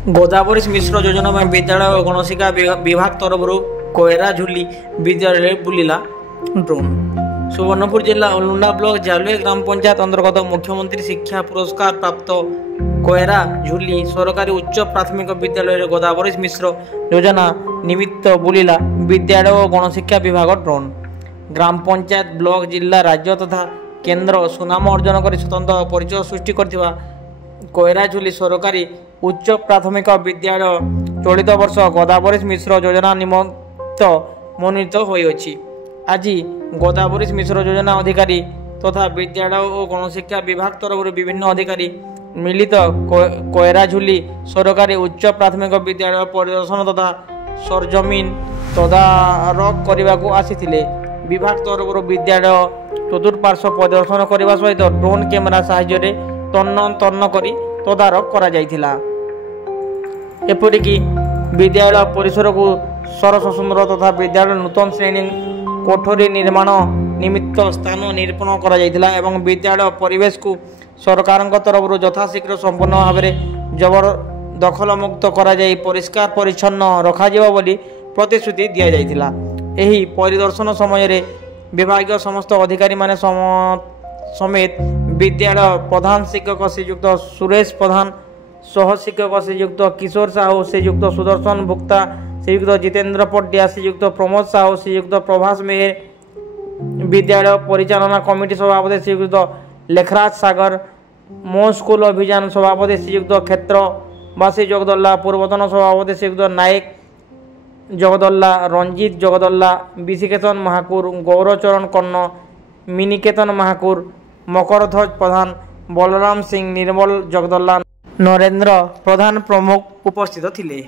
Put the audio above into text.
गोदावरी मिश्र योजना में विद्यालय और गणशिक्षा विभाग तरफ कोयरा झुली विद्यालय बुलिला ड्रोन। सुवर्णपुर जिला उलुंडा ब्लॉक जालुए ग्राम पंचायत अंतर्गत मुख्यमंत्री शिक्षा पुरस्कार प्राप्त कोयरा झुली सरकारी उच्च प्राथमिक विद्यालय गोदावरी मिश्र योजना निमित्त बुलिला विद्यालय और गणशिक्षा विभाग ड्रोन। ग्राम पंचायत ब्लॉक जिला राज्य तथा केन्द्र सुनाम अर्जन कर स्वतंत्र परिचय सृष्टि करथिबा कोयरा झुली सरकारी उच्च प्राथमिक विद्यालय चलित वर्ष गोदावरी मिश्र योजना निमित्त मनोनीत होइछि। आज गोदावरी मिश्र योजना अधिकारी तथा विद्यालय और गणशिक्षा विभाग तरफ विभिन्न अधिकारी मिलित कोयरा झुली सरकारी उच्च प्राथमिक विद्यालय परिदर्शन तथा सरजमीन तदारख करने आसीथिले। विभाग तरफ विद्यालय चतुर्पार्श्व परिदर्शन करने सहित ड्रोन कैमेरा साहाय्य तन्न तन्न करी तदारख करा जायथिला। एपरिकी विद्यालय परिसर को सरस सुंदर तथा विद्यालय नूतन श्रेणी कोठरी निर्माण निमित्त स्थान निरूपण करा जायथिला एवं विद्यालय परिवेश को सरकार तरफ यथाशीघ्र संपूर्ण भाव में जबर दखल मुक्त करा जाय परिष्कार परिच्छन्न रखा जिवो बोली प्रतिश्रुति दिया जायथिला। एही परिदर्शन समय रे विभागीय समस्त अधिकारी माने समेत विद्यालय प्रधान शिक्षक श्रीयुक्त सुरेश प्रधान सह शिक्षक श्रीयुक्त किशोर साहू श्रीयुक्त सुदर्शन भुक्ता श्रीयुक्त जितेंद्र पट्टिया श्रीयुक्त प्रमोद साहू श्रीयुक्त प्रभास मेहर विद्यालय परिचालना कमिटी सभापति श्रीयुक्त लेखराज सागर मो स्कूल अभियान सभापति श्रीयुक्त क्षेत्रवासी जगदल्ला पूर्वतन सभापति श्रीयुक्त नायक जगदल्ला रंजीत जगदल्ला विशिकेतन महाकुर गौरचरण कर्ण मिनिकेतन महाकुर मकरध्वज प्रधान बलराम सिंह निर्मल जगदल्ला नरेंद्र प्रधान प्रमुख उपस्थित थिले।